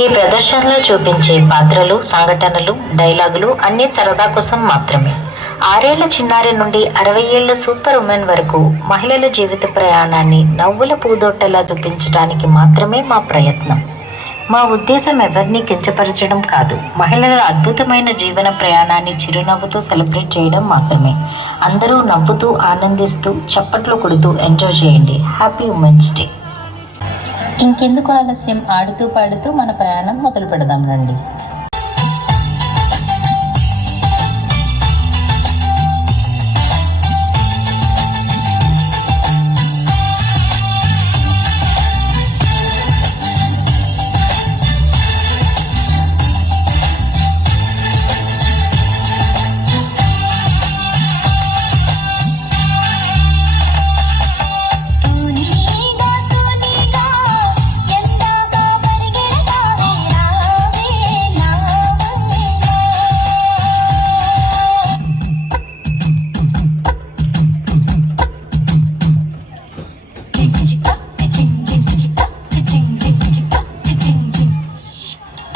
ఈ ప్రదర్శనలో చూపించే పాత్రలు, సంఘటనలు, డైలాగులు అన్నీ సరదా కోసం మాత్రమే. 6 ఏళ్ల చిన్నారి నుండి 60 ఏళ్ల సూపర్ ఉమెన్ వరకు మహిళల జీవిత ప్రయాణాన్ని నవ్వుల పూదోటలా చూపించడానికి మాత్రమే మా ప్రయత్నం. మా ఉద్దేశం ఎవరిని కించపరచడం కాదు, మహిళల అద్భుతమైన జీవన ప్రయాణాన్ని చిరునవ్వుతో సెలబ్రేట్ చేయడం మాత్రమే. అందరూ నవ్వుతూ, ఆనందిస్తూ, చప్పట్లు కొడుతూ ఎంజాయ్ చేయండి. Happy women's day. ఇంకెందుకు ఆలస్యం, ఆడుతూ పాడుతూ మన ప్రయాణం మొదలు పెడదాం రండి.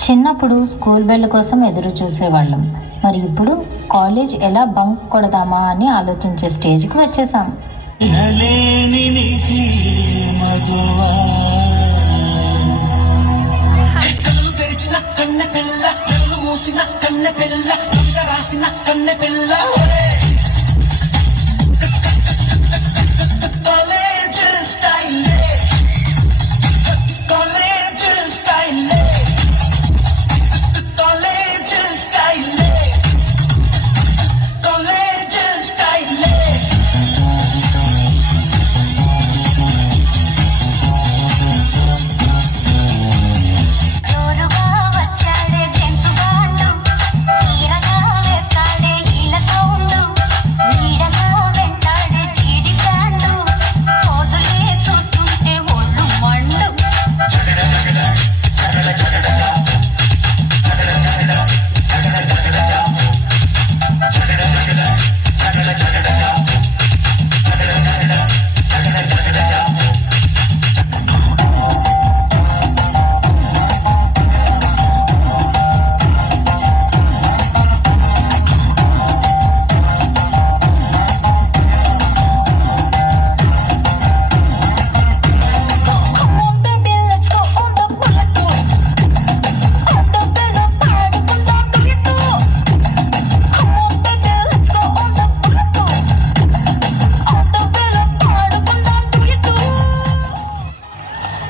చిన్నప్పుడు స్కూల్ బెల్ కోసం ఎదురు చూసేవాళ్ళం. మరి ఇప్పుడు కాలేజ్ ఎలా బంక్ కొడదామా అని ఆలోచించే స్టేజ్కి వచ్చేసాం.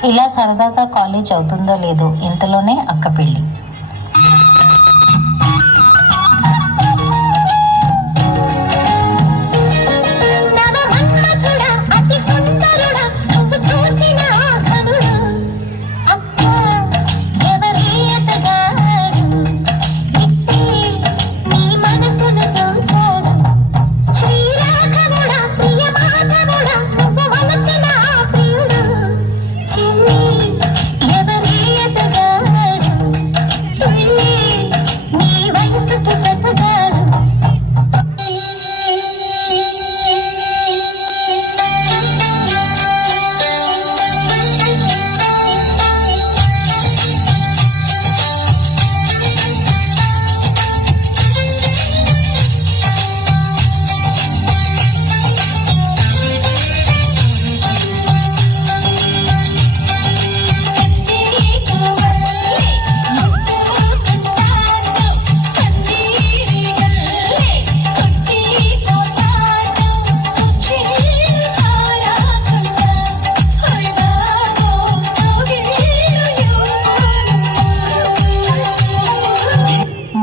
ఇలా సరదాగా కాలేజ్ అవుతుందో లేదో ఇంతలోనే అక్క పెళ్ళి.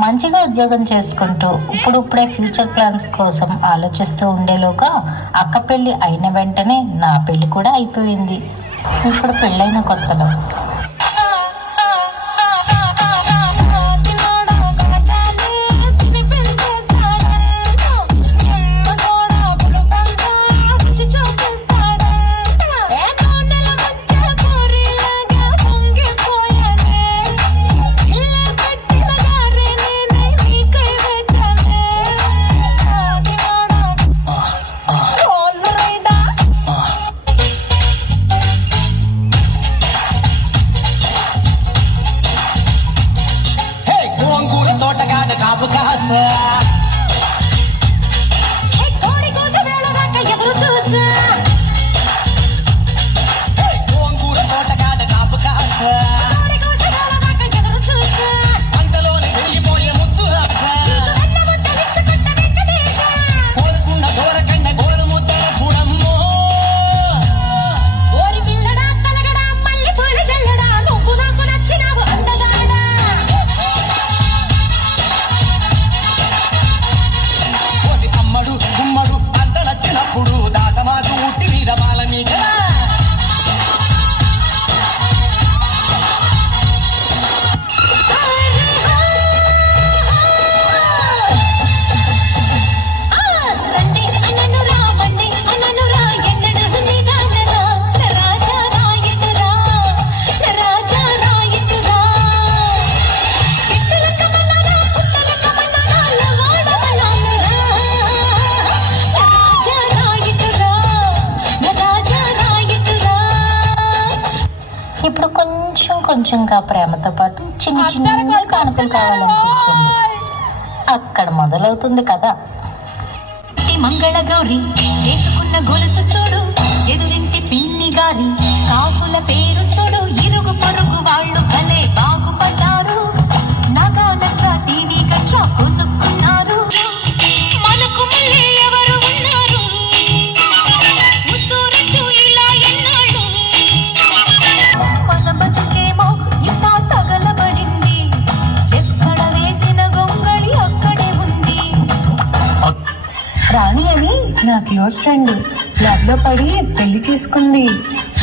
మంచిగా ఉద్యోగం చేసుకుంటూ ఇప్పుడే ఫ్యూచర్ ప్లాన్స్ కోసం ఆలోచిస్తూ ఉండేలోగా అక్క పెళ్ళి అయిన వెంటనే నా పెళ్ళి కూడా అయిపోయింది. ఇప్పుడు పెళ్ళైన కొత్తలో కోడి కోస వేళ దాకా ఎదురు చూసా గోంగూర తోటగాడ కాపు కాస కోడి కోస వేళ దాకా ఎదురు చూసా అంతలోనే పెరిగిపోయే ముద్దు ఆశ వెన్న ముద్దలిచ్చుకుంట వెంకటేశ కోరుకున్న దూరకండ గోరు ముద్దల పుడమ్మో ఓరి పిల్లడా తలగడా మల్లి పూల జల్లడా నువ్వు నాకు నచ్చినావు అందగాడా కోసి అమ్మడు గుమ్మడు అంత నచ్చినప్పుడు దాసమాజు ఉట్టి మీద బాల మీద ఇప్పుడు కొంచెం కొంచెంగా ప్రేమతో పాటు చిన్న చిన్న కానుకలు కావాలనిపిస్తుంది. అక్కడ మొదలవుతుంది కదా. మంగళ గౌరి చేసుకున్న గొలుసు చూడు ఎదురింటి పిన్ని గారి కాసుల పేరు చూడు ఇరుగు పొరుగు వాళ్ళు భలే బాగుపడ్డారు నగా నట్రా టీవీ గట్రా కొనుక్కున్నారు మనకు మళ్ళీ ఎవరు ఉన్నారు ఉసూరంటూ ఇలా ఎన్నాళ్ళు మన బతుకేమో ఇంత తగలబడింది ఎక్కడ వేసిన గొంగళి అక్కడే ఉంది. రాణి అని నా క్లోజ్ ఫ్రెండ్ లవ్ లో పడి పెళ్లి చేసుకుంది.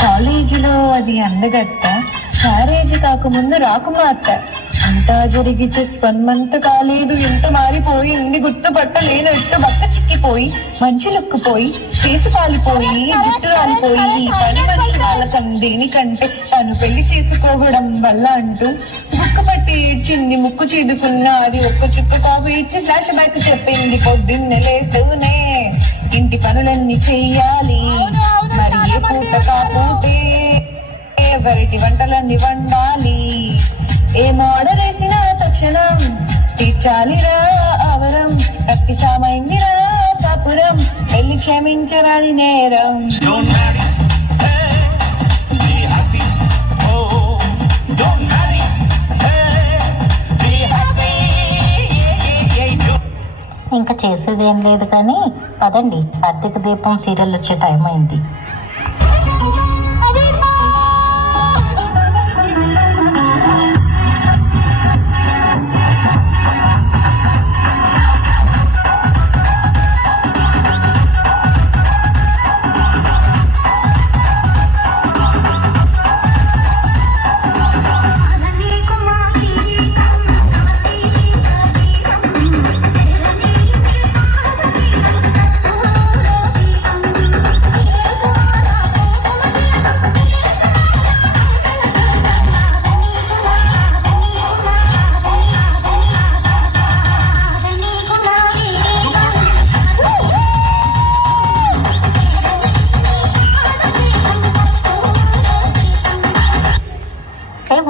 కాలేజీలో అది అందగత్త, మ్యారేజ్ కాకముందు రాకుమార్తె. అంతా జరిగి జస్ట్ 1 month కాలేదు, ఎంత మారిపోయింది గుర్తుపట్టలేనట్టు బక్క చిక్కిపోయి మంచి లుక్కుపోయి ఫేసు కాలిపోయి జుట్టు రాలిపోయి పని మనిషి వాళ్ళకం దేనికంటే తను పెళ్లి చేసుకోవడం వల్ల అంటూ బుక్కు పట్టి ఏడ్చింది. ముక్కు చీదుకున్న అది ఒక్క చుక్క కాఫీ ఇచ్చి ఫ్లాష్ బ్యాక్ చెప్పింది. పొద్దున్నే లేస్తూనే ఇంటి పనులన్నీ చెయ్యాలి, మరి ఏ పూట కాపోతే వెరైటీ వంటలన్నీ వండాలి. ఏం ఆర్డర్ వేసినా తక్షణం తీర్చాలిరా ఆవరం. కత్తి సామైందిరా కాపురం, వెళ్ళి క్షమించరాని నేరం. ఇంకా చేసేది ఏం లేదు కానీ పదండి, కార్తీక దీపం సీరియల్ వచ్చే టైం అయింది.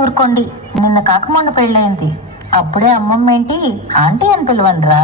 ఊరుకోండి, నిన్న కాకమొండ పెళ్ళయింది, అప్పుడే అమ్మమ్మ ఏంటి ఆంటీ అని పిలవండిరా.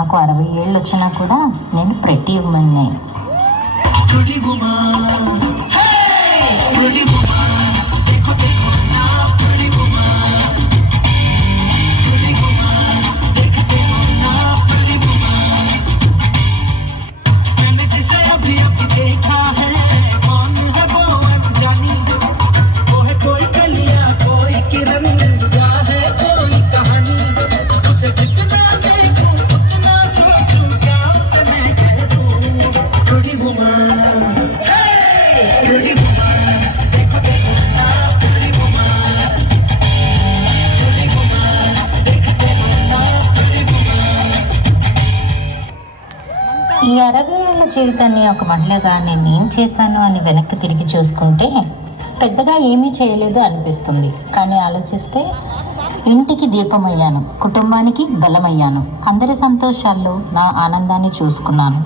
నాకు 60 ఏళ్ళు వచ్చినా కూడా నేను ప్రెట్టి ఉమెన్నే. ఈ 60 ఏళ్ల జీవితాన్ని ఒక మహిళగా నేనేం చేశాను అని వెనక్కి తిరిగి చూసుకుంటే పెద్దగా ఏమీ చేయలేదు అనిపిస్తుంది. కానీ ఆలోచిస్తే ఇంటికి దీపమయ్యాను, కుటుంబానికి బలమయ్యాను, అందరి సంతోషాల్లో నా ఆనందాన్ని చూసుకున్నాను.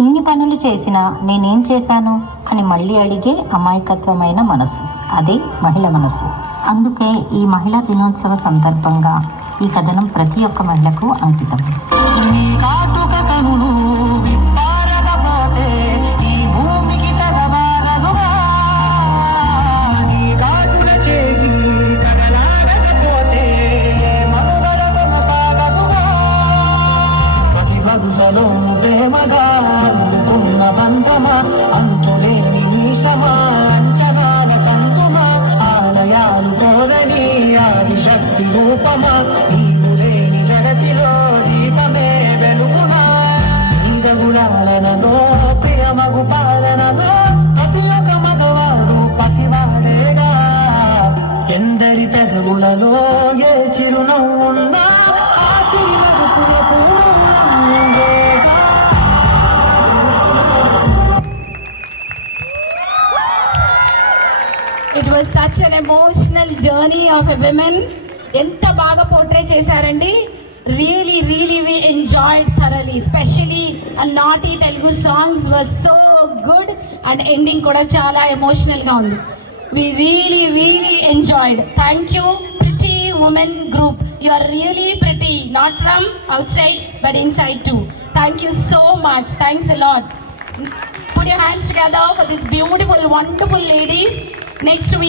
ఇన్ని పనులు చేసినా నేనేం చేశాను అని మళ్ళీ అడిగే అమాయకత్వమైన మనసు, అదే మహిళ మనసు. అందుకే ఈ మహిళా దినోత్సవ సందర్భంగా ఈ కథనం ప్రతి ఒక్క మహిళకు అంకితం. అంతులేని నీశమా అంచనాల కంతుమా ఆలయాలు కోరని ఆదిశక్తి రూపమా నీవు లేని జగతిలో దీపమే వెలుగునా నీరగుణాలనలో ప్రియమగు పాలనలో ప్రతి ఒక్క మగవాడు పసివాడేగా ఎందరి పెదవులలో ఏ చిరునవ్వున్నా It was such an emotional journey of a woman. ఎంత బాగా పోర్ట్రే చేశారండి. Really we enjoyed thoroughly. Especially a naughty Telugu songs was so good and ending కూడా చాలా ఎమోషనల్ గా ఉంది. We really enjoyed. Thank you Pretty Women Group. You are really pretty, not from outside but inside too. Thank you so much. Thanks a lot. Put your hands together for these beautiful, wonderful ladies. Next week